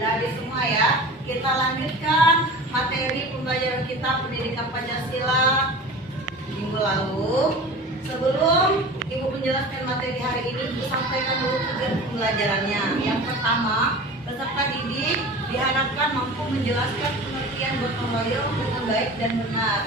Sudah ada semua ya. Kita lanjutkan materi pembelajaran kita pendidikan Pancasila minggu lalu. Sebelum Ibu menjelaskan materi hari ini, Ibu sampaikan dulu tujuan pembelajarannya. Yang pertama, peserta didik diharapkan mampu menjelaskan pengertian gotong royong dengan baik dan benar.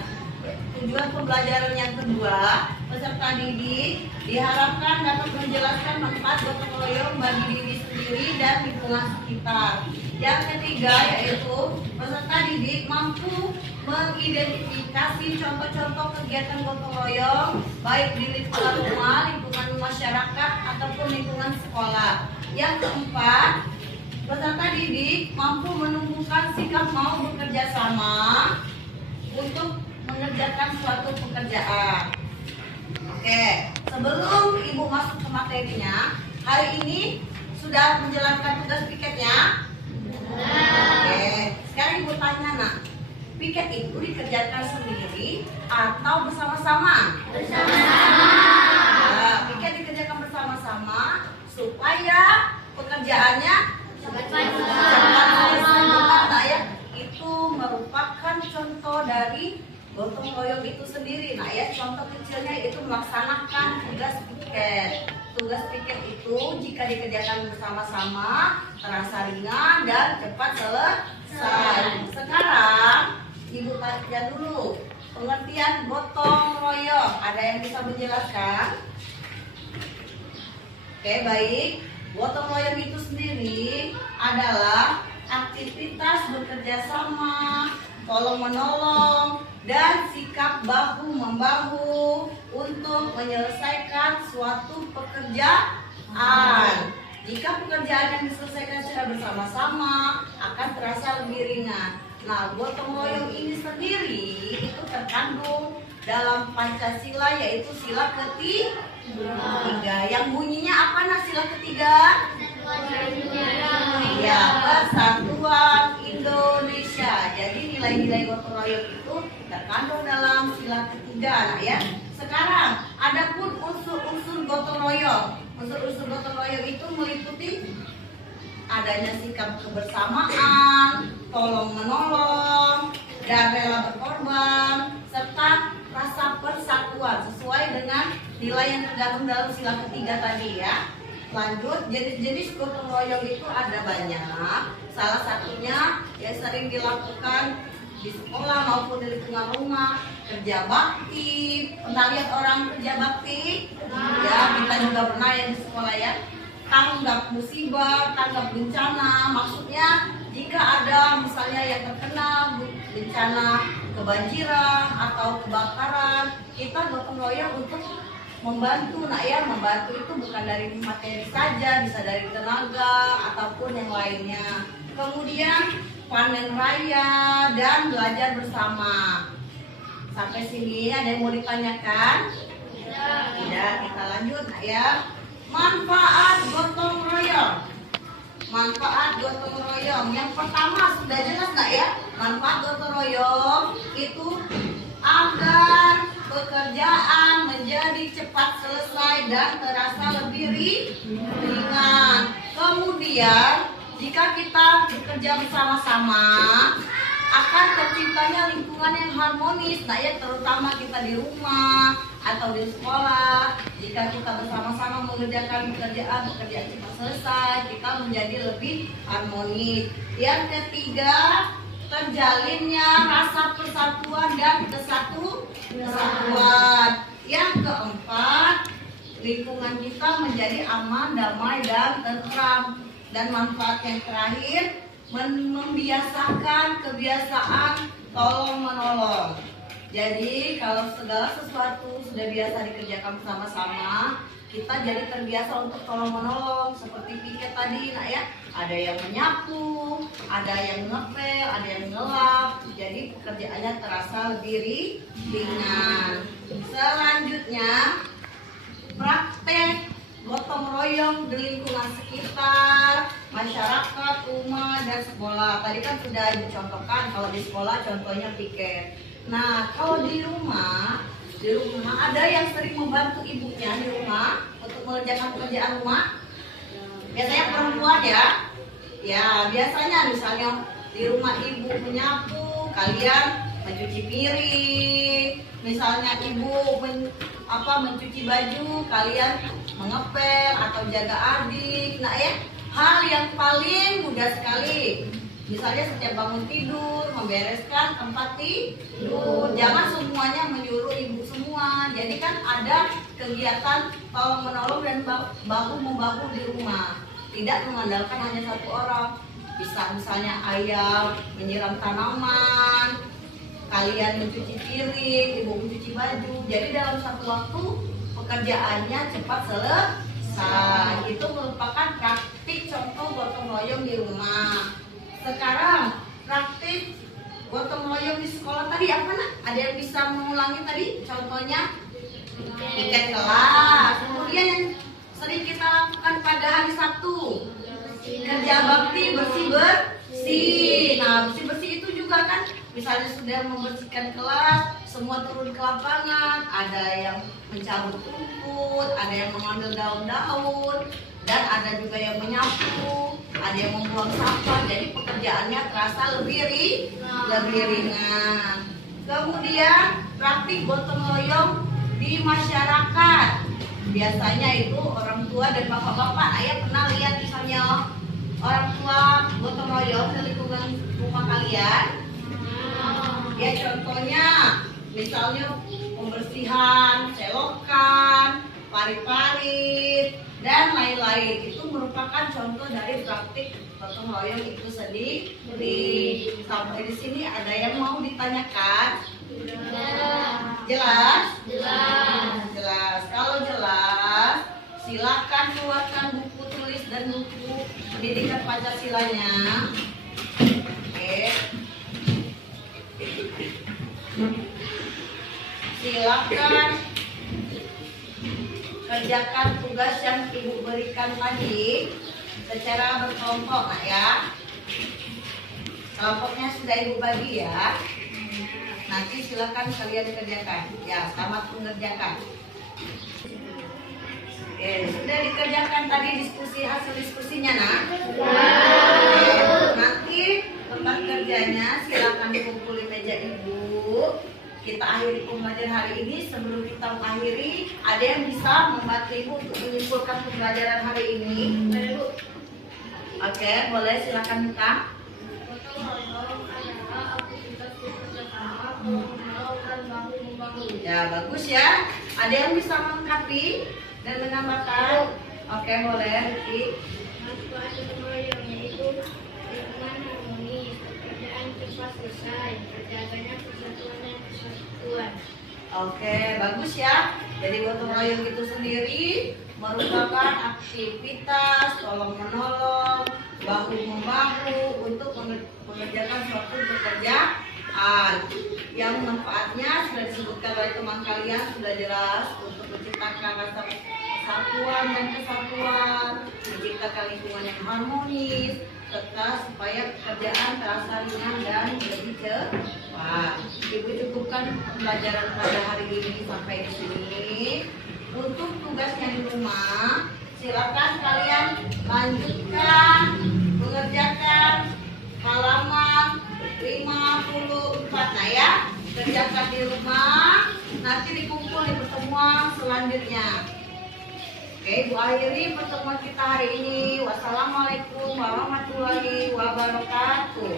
Tujuan pembelajaran yang kedua, peserta didik diharapkan dapat menjelaskan manfaat gotong royong bagi diri sendiri dan lingkungan sekitar. Yang ketiga yaitu peserta didik mampu mengidentifikasi contoh-contoh kegiatan gotong royong baik di lingkungan rumah, lingkungan masyarakat ataupun lingkungan sekolah. Yang keempat, peserta didik mampu menumbuhkan sikap mau bekerja sama untuk mengerjakan suatu pekerjaan. Oke, sebelum Ibu masuk ke materinya, hari ini sudah menjalankan tugas piketnya? Oke, sekarang Ibu tanya nak, piket itu dikerjakan sendiri atau bersama-sama? Bersama-sama. Nah, piket dikerjakan bersama-sama supaya pekerjaannya cepat selesai. Ya, itu merupakan contoh dari gotong royong itu sendiri. Nah ya, contoh kecilnya itu melaksanakan tugas piket. Tugas piket itu jika dikerjakan bersama-sama terasa ringan dan cepat selesai. Sekarang Ibu tanya dulu pengertian gotong royong. Ada yang bisa menjelaskan? Oke, baik. Gotong royong itu sendiri adalah aktivitas bekerja sama, tolong menolong, dan sikap bahu-membahu untuk menyelesaikan suatu pekerjaan. Jika pekerjaan yang diselesaikan secara bersama-sama akan terasa lebih ringan. Nah, gotong royong ini sendiri itu terkandung dalam Pancasila, yaitu sila ketiga. Yang bunyinya apa nah sila ketiga? Ya, Persatuan Indonesia. Jadi nilai-nilai gotong royong itu terkandung dalam sila ketiga. Nah ya, sekarang adapun unsur-unsur gotong royong. Unsur-unsur gotong royong itu meliputi adanya sikap kebersamaan, tolong menolong, dan rela berkorban, serta rasa persatuan sesuai dengan nilai yang tergabung dalam sila ketiga tadi ya. Lanjut, jenis-jenis gotong royong itu ada banyak. Salah satunya yang sering dilakukan di sekolah maupun di lingkungan rumah, kerja bakti. Pernah lihat orang kerja bakti? Ya, kita juga pernah ya di sekolah ya. Tanggap musibah, tanggap bencana. Maksudnya jika ada misalnya yang terkena bencana kebanjiran atau kebakaran, kita gotong royong untuk membantu. Nah ya, membantu itu bukan dari materi saja, bisa dari tenaga ataupun yang lainnya. Kemudian panen raya dan belajar bersama. Sampai sini ada yang mau ditanyakan? Tidak, kita lanjut ya. Manfaat gotong royong. Manfaat gotong royong. Yang pertama sudah jelas nggak ya? Manfaat gotong royong itu agar pekerjaan menjadi cepat selesai dan terasa lebih ringan. Kemudian jika kita bekerja bersama-sama akan terciptanya lingkungan yang harmonis. Nah ya, terutama kita di rumah atau di sekolah. Jika kita bersama-sama mengerjakan pekerjaan cepat selesai, kita menjadi lebih harmonis. Yang ketiga, terjalinnya rasa persatuan dan kesatuan. Yang keempat, lingkungan kita menjadi aman, damai, dan tentram. Dan manfaat yang terakhir, membiasakan kebiasaan tolong menolong. Jadi kalau segala sesuatu sudah biasa dikerjakan bersama-sama, kita jadi terbiasa untuk tolong menolong. Seperti piket tadi, nah ya, ada yang menyapu, ada yang ngepel, ada yang ngelap. Jadi pekerjaannya terasa lebih ringan. Selanjutnya, praktek gotong royong di lingkungan sekitar, masyarakat, rumah, dan sekolah. Tadi kan sudah dicontohkan, kalau di sekolah contohnya piket. Nah, kalau di rumah ada yang sering membantu ibunya di rumah untuk mengerjakan pekerjaan rumah. Biasanya perempuan ya. Ya, biasanya misalnya di rumah ibu menyapu, kalian mencuci piring. Misalnya ibu mencuci baju, kalian mengepel atau jaga adik. Nah ya, hal yang paling mudah sekali. Misalnya setiap bangun tidur, membereskan tempat tidur. Jangan semuanya menyuruh ibu semua. Jadi kan ada kegiatan tolong menolong dan bahu membahu di rumah. Tidak mengandalkan hanya satu orang. Bisa misalnya ayah menyiram tanaman, kalian mencuci piring, ibu mencuci baju. Jadi dalam satu waktu pekerjaannya cepat selesai. Itu merupakan praktik contoh gotong royong di rumah. Sekarang praktik gotong royong di sekolah tadi apa nak? Ada yang bisa mengulangi tadi? Contohnya tiket kelas. Kemudian yang sering kita lakukan pada hari Sabtu, kerja bakti bersih-bersih. Nah, bersih-bersih itu juga kan misalnya sudah membersihkan kelas, semua turun ke lapangan, ada yang mencabut rumput, ada yang mengambil daun-daun, dan ada juga yang menyapu, ada yang membuang sampah. Jadi pekerjaannya terasa lebih ringan. Kemudian praktik gotong royong di masyarakat. Biasanya itu orang tua dan bapak-bapak. Ayah pernah lihat misalnya orang tua gotong royong di lingkungan rumah kalian? Ya, contohnya misalnya pembersihan selokan, parit-parit, dan lain-lain. Itu merupakan contoh dari praktik gotong royong itu sendiri. Sampai di sini ada yang mau ditanyakan? Jelas? Jelas. Kalau jelas, silakan keluarkan buku tulis dan buku pendidikan Pancasilanya. Oke. Silakan kerjakan tugas yang ibu berikan tadi secara berkelompok, nak ya. Kelompoknya sudah ibu bagi ya. Nanti silakan kalian kerjakan. Ya, selamat mengerjakan. Oke, sudah dikerjakan tadi hasil diskusinya, nak? Oke, nanti tempat kerjanya silakan kumpul di meja ibu. Kita akhiri pembelajaran hari ini. Sebelum kita mengakhiri, ada yang bisa membantu ibu untuk menyimpulkan pembelajaran hari ini? Oke, boleh, silakan minta. Ya, bagus ya. Ada yang bisa melengkapi dan menambahkan? Oke, boleh, Riki. Manfaat gotong royong yaitu lingkungan harmonis, pekerjaan cepat selesai, terjaganya persatuan dan kesatuan. Oke, bagus ya. Jadi gotong royong itu sendiri merupakan aktivitas tolong menolong, bahu membahu untuk mengerjakan suatu pekerjaan yang manfaatnya sudah disebutkan oleh teman kalian, sudah jelas, untuk menciptakan rasa persatuan dan kesatuan, menciptakan lingkungan yang harmonis, serta supaya pekerjaan terasa ringan dan lebih cepat. Ibu cukupkan pembelajaran pada hari ini sampai di sini. Untuk tugasnya di rumah, silakan kalian lanjutkan mengerjakan halaman 54. Nah ya, kerjakan di rumah, nanti dikumpul di pertemuan selanjutnya. Oke, Ibu akhiri pertemuan kita hari ini. Wassalamualaikum warahmatullahi wabarakatuh.